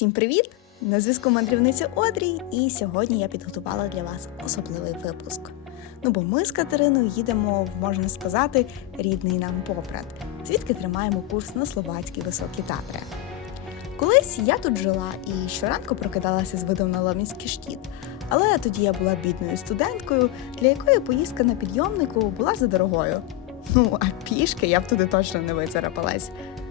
Всім привіт! На зв'язку мандрівниця Одрій, і сьогодні я підготувала для вас особливий випуск. Ну бо ми з Катериною їдемо в, можна сказати, рідний нам Попрат, звідки тримаємо курс на словацькі високі татри. Колись я тут жила і щоранку прокидалася з видом на Ломінський штіт, але тоді я була бідною студенткою, для якої поїздка на підйомнику була за дорогою. Ну, а пішки я б туди точно не вицарапалась.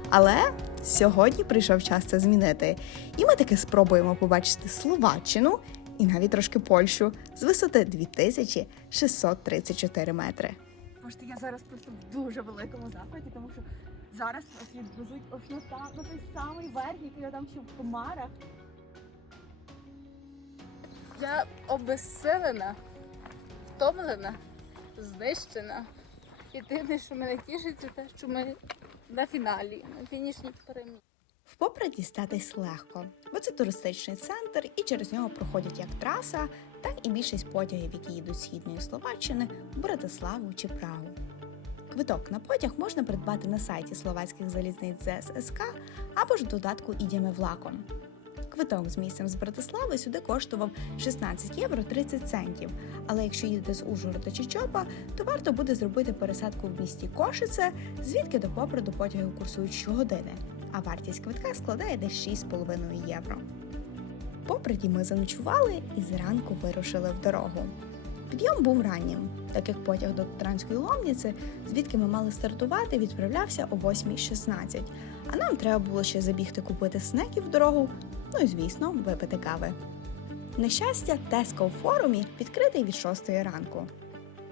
Але сьогодні прийшов час це змінити, і ми таки спробуємо побачити Словаччину і навіть трошки Польщу з висоти 2634 метри. Бачите, я зараз просто в дуже великому захваті, тому що зараз нас відвезуть аж на там, на той самий верх, який я там ще в комарах. Я обезсилена, втомлена, знищена. Єдине, що мене тішить, це те, що ми на фіналі, на фінішній переміг. В Попрат статись легко, бо це туристичний центр, і через нього проходять як траса, так і більшість потягів, які їдуть з східної Словаччини в Братиславу чи Прагу. Квиток на потяг можна придбати на сайті словацьких залізниць ЗССК або ж в додатку ідями влаком. Квиток з місцем з Братислави сюди коштував 16 євро 30 центів. Але якщо їдете з Ужгорода чи Чопа, то варто буде зробити пересадку в місті Кошице, звідки до Попраду потяги курсують щогодини, а вартість квитка складає десь 6,5 євро. В ми заночували і зранку вирушили в дорогу. Підйом був раннім, так як потяг до Транської Ломніці, звідки ми мали стартувати, відправлявся о 8.16, а нам треба було ще забігти купити снеків в дорогу, ну і звісно, випити кави. На щастя, теска у форумі відкритий від 6 ранку.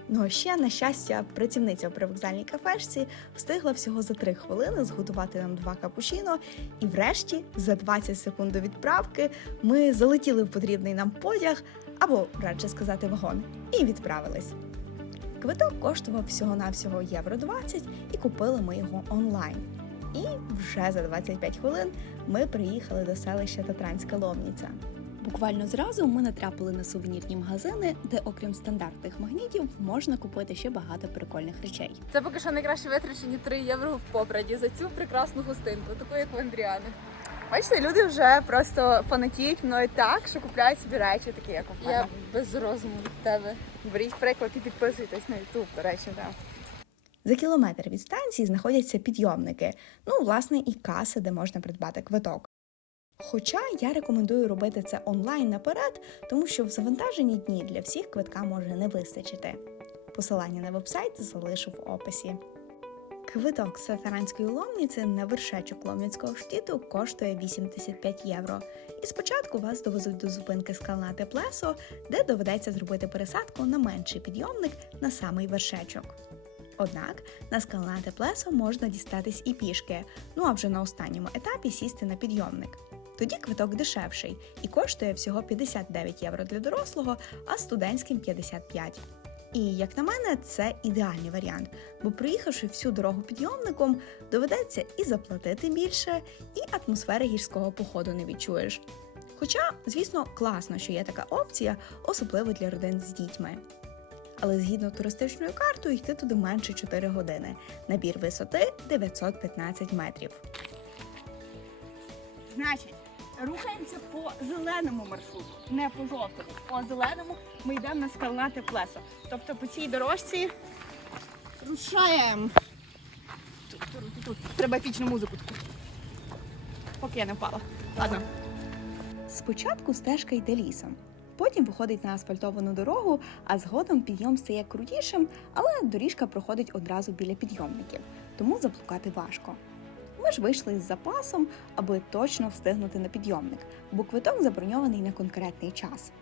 Ну а ще, на щастя, працівниця в привокзальній кафешці встигла всього за 3 хвилини зготувати нам два капучино, і врешті, за 20 секунд до відправки, ми залетіли в потрібний нам потяг, або радше сказати вагон, і відправились. Квиток коштував всього-навсього євро 20 і купили ми його онлайн. І вже за 25 хвилин ми приїхали до селища Татранська Ломніця. Буквально зразу ми натрапили на сувенірні магазини, де, окрім стандартних магнітів, можна купити ще багато прикольних речей. Це поки що найкраще витрачені 3 євро в Попраді за цю прекрасну гостинку, таку як в Андріани. Бачите, люди вже просто фанатіють мною так, що купляють собі речі, такі як у Я без розуму від тебе. Беріть приклад і підписуйтесь на YouTube, до речі, так. За кілометр від станції знаходяться підйомники, ну, власне, і каси, де можна придбати квиток. Хоча я рекомендую робити це онлайн наперед, тому що в завантажені дні для всіх квитка може не вистачити. Посилання на вебсайт залишу в описі. Квиток з сатаранської ломніці на вершечок ломницького штіту коштує 85 євро. І спочатку вас довезуть до зупинки скалнате плесо, де доведеться зробити пересадку на менший підйомник на самий вершечок. Однак на скалнате плесо можна дістатись і пішки, ну а вже на останньому етапі сісти на підйомник. Тоді квиток дешевший і коштує всього 59 євро для дорослого, а студентським 55. І як на мене, це ідеальний варіант, бо приїхавши всю дорогу підйомником, доведеться і заплатити більше, і атмосфери гірського походу не відчуєш. Хоча, звісно, класно, що є така опція, особливо для родин з дітьми. Але згідно туристичною картою йти туди менше 4 години. Набір висоти 915 метрів. Значить, рухаємося по зеленому маршруту, не по жовтому. По зеленому ми йдемо на скалнате плесо. Тобто по цій дорожці рушаємо. Тут, тут, тут. Треба епічну музику. Поки я не впала. Ладно. Спочатку стежка йде лісом, потім виходить на асфальтовану дорогу, а згодом підйом стає крутішим, але доріжка проходить одразу біля підйомників, тому заблукати важко. Ми ж вийшли з запасом, аби точно встигнути на підйомник, бо квиток заброньований на конкретний час.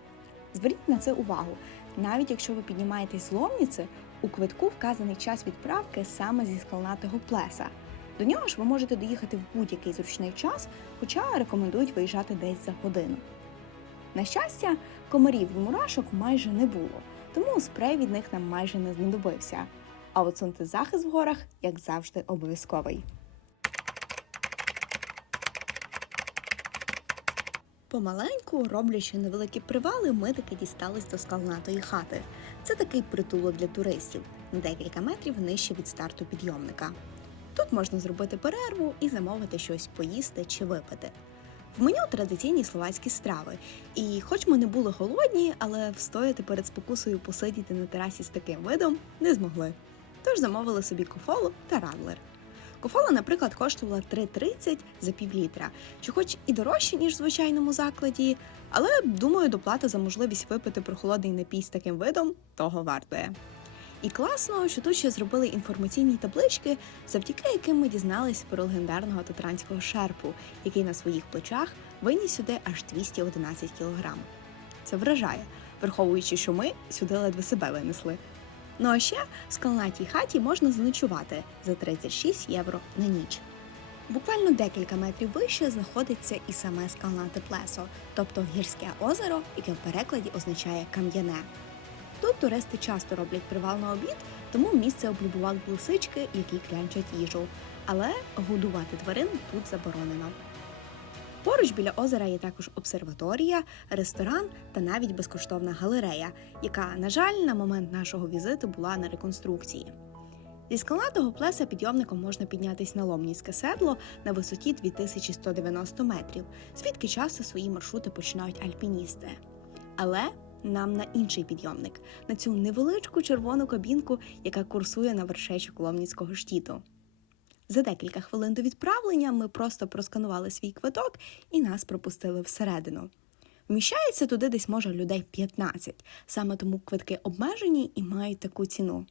Зверніть на це увагу, навіть якщо ви піднімаєтесь з Ломніці, у квитку вказаний час відправки саме зі скалнатого плеса. До нього ж ви можете доїхати в будь-який зручний час, хоча рекомендують виїжджати десь за годину. На щастя, комарів і мурашок майже не було, тому спрей від них нам майже не знадобився. А от сонцезахист в горах, як завжди, обов'язковий. Помаленьку, роблячи невеликі привали, ми таки дістались до скалнатої хати. Це такий притулок для туристів, декілька метрів нижче від старту підйомника. Тут можна зробити перерву і замовити щось поїсти чи випити. В меню традиційні словацькі страви. І хоч ми не були голодні, але встояти перед спокусою посидіти на терасі з таким видом не змогли. Тож замовили собі кофолу та радлер. Кофола, наприклад, коштувала 3,30 за півлітра, що хоч і дорожче, ніж в звичайному закладі, але думаю, доплата за можливість випити прохолодний напій з таким видом того вартує. І класно, що тут ще зробили інформаційні таблички, завдяки яким ми дізналися про легендарного татранського шерпу, який на своїх плечах виніс сюди аж 211 кілограм. Це вражає, враховуючи, що ми сюди ледве себе винесли. Ну а ще в скалнатій хаті можна заночувати за 36 євро на ніч. Буквально декілька метрів вище знаходиться і саме скалнате плесо, тобто гірське озеро, яке в перекладі означає кам'яне. Тут туристи часто роблять привал на обід, тому місце облюбували лисички, які клянчать їжу. Але годувати тварин тут заборонено. Поруч біля озера є також обсерваторія, ресторан та навіть безкоштовна галерея, яка, на жаль, на момент нашого візиту була на реконструкції. Зі скалатого плеса підйомником можна піднятись на Ломніцьке седло на висоті 2190 метрів, звідки часто свої маршрути починають альпіністи. Але нам на інший підйомник, на цю невеличку червону кабінку, яка курсує на вершечок Ломніцького штіту. За декілька хвилин до відправлення ми просто просканували свій квиток і нас пропустили всередину. Вміщається туди десь може людей 15, саме тому квитки обмежені і мають таку ціну.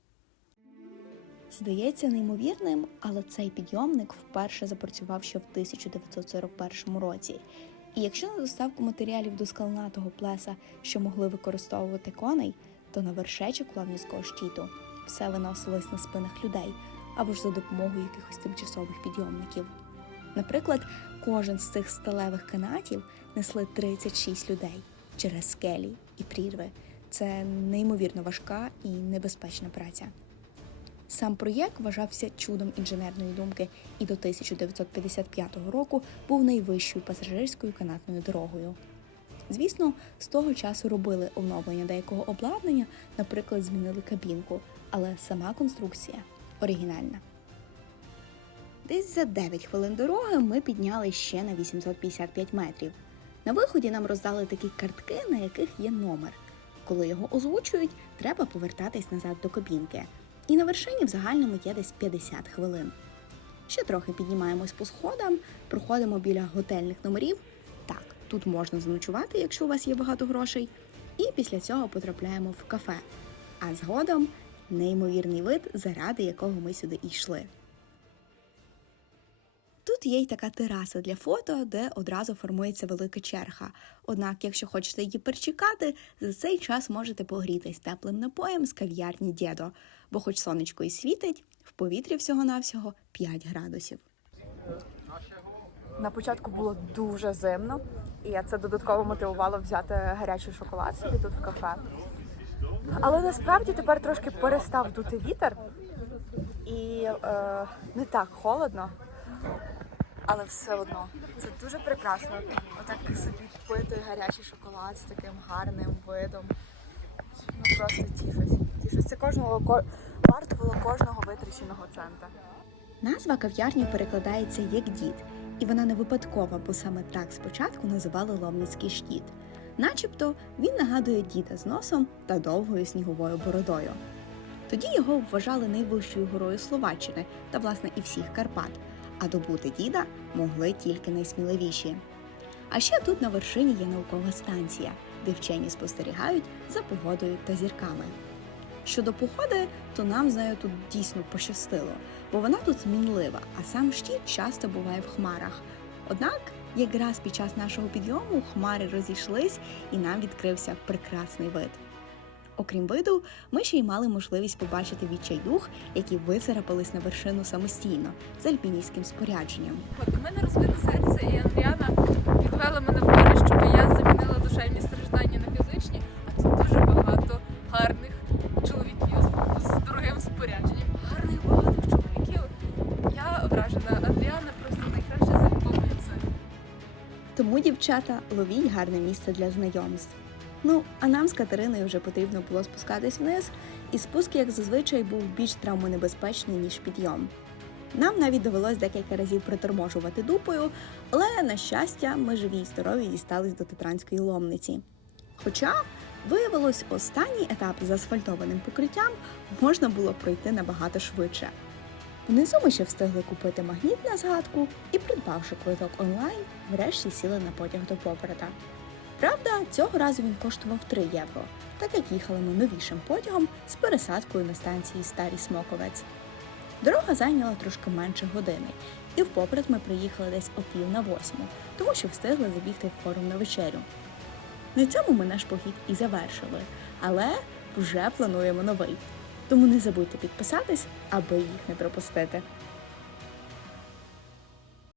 Здається неймовірним, але цей підйомник вперше запрацював ще в 1941 році. І якщо на доставку матеріалів до скалнатого плеса, що могли використовувати коней, то на вершечок Лавнівського щиту все виносилось на спинах людей або ж за допомогою якихось тимчасових підйомників. Наприклад, кожен з цих сталевих канатів несли 36 людей через скелі і прірви. Це неймовірно важка і небезпечна праця. Сам проєкт вважався чудом інженерної думки і до 1955 року був найвищою пасажирською канатною дорогою. Звісно, з того часу робили оновлення деякого обладнання, наприклад, змінили кабінку, але сама конструкція оригінальна. Десь за 9 хвилин дороги ми підняли ще на 855 метрів. На виході нам роздали такі картки, на яких є номер. Коли його озвучують, треба повертатись назад до кабінки. І на вершині в загальному є десь 50 хвилин. Ще трохи піднімаємось по сходам, проходимо біля готельних номерів. Так, тут можна заночувати, якщо у вас є багато грошей. І після цього потрапляємо в кафе. А згодом неймовірний вид, заради якого ми сюди йшли. Тут є й така тераса для фото, де одразу формується велика черга. Однак, якщо хочете її перечекати, за цей час можете погрітись теплим напоєм з кав'ярні Дєдо, бо хоч сонечко і світить, в повітрі всього-навсього 5 градусів. На початку було дуже зимно, і це додатково мотивувало взяти гарячий шоколад собі тут в кафе. Але насправді тепер трошки перестав дути вітер і е, не так холодно, але все одно це дуже прекрасно. Отак собі пити гарячий шоколад з таким гарним видом. Ну просто тішусь. Тішусь. Це кожного ко- варто було кожного витраченого цента. Назва кав'ярні перекладається як дід, і вона не випадкова, бо саме так спочатку називали Ломницький щит. Начебто він нагадує діда з носом та довгою сніговою бородою. Тоді його вважали найвищою горою Словаччини та, власне, і всіх Карпат, а добути діда могли тільки найсміливіші. А ще тут на вершині є наукова станція, де вчені спостерігають за погодою та зірками. Щодо погоди, то нам з нею тут дійсно пощастило, бо вона тут мінлива, а сам щит часто буває в хмарах. Однак, якраз під час нашого підйому хмари розійшлись і нам відкрився прекрасний вид. Окрім виду, ми ще й мали можливість побачити відчайдух, які вицарапались на вершину самостійно з альпіністським спорядженням. От у мене розбите серце, і Андріана підвела мене в гори, щоб я замінила душевні страждання на фізичні. А тут дуже багато гарних чоловіків з дорогим спорядженням, Тому, дівчата, ловіть гарне місце для знайомств. Ну, а нам з Катериною вже потрібно було спускатись вниз, і спуск, як зазвичай, був більш травмонебезпечний, ніж підйом. Нам навіть довелось декілька разів приторможувати дупою, але на щастя, ми живі й здорові дістались до Татранської ломниці. Хоча виявилось, останній етап з асфальтованим покриттям можна було пройти набагато швидше. Внизу ми ще встигли купити магніт на згадку і, придбавши квиток онлайн, врешті сіли на потяг до Попрата. Правда, цього разу він коштував 3 євро, так як їхали ми новішим потягом з пересадкою на станції Старий Смоковець. Дорога зайняла трошки менше години, і в Попрат ми приїхали десь о пів на восьму, тому що встигли забігти в форум на вечерю. На цьому ми наш похід і завершили, але вже плануємо новий. Тому не забудьте підписатись, аби їх не пропустити.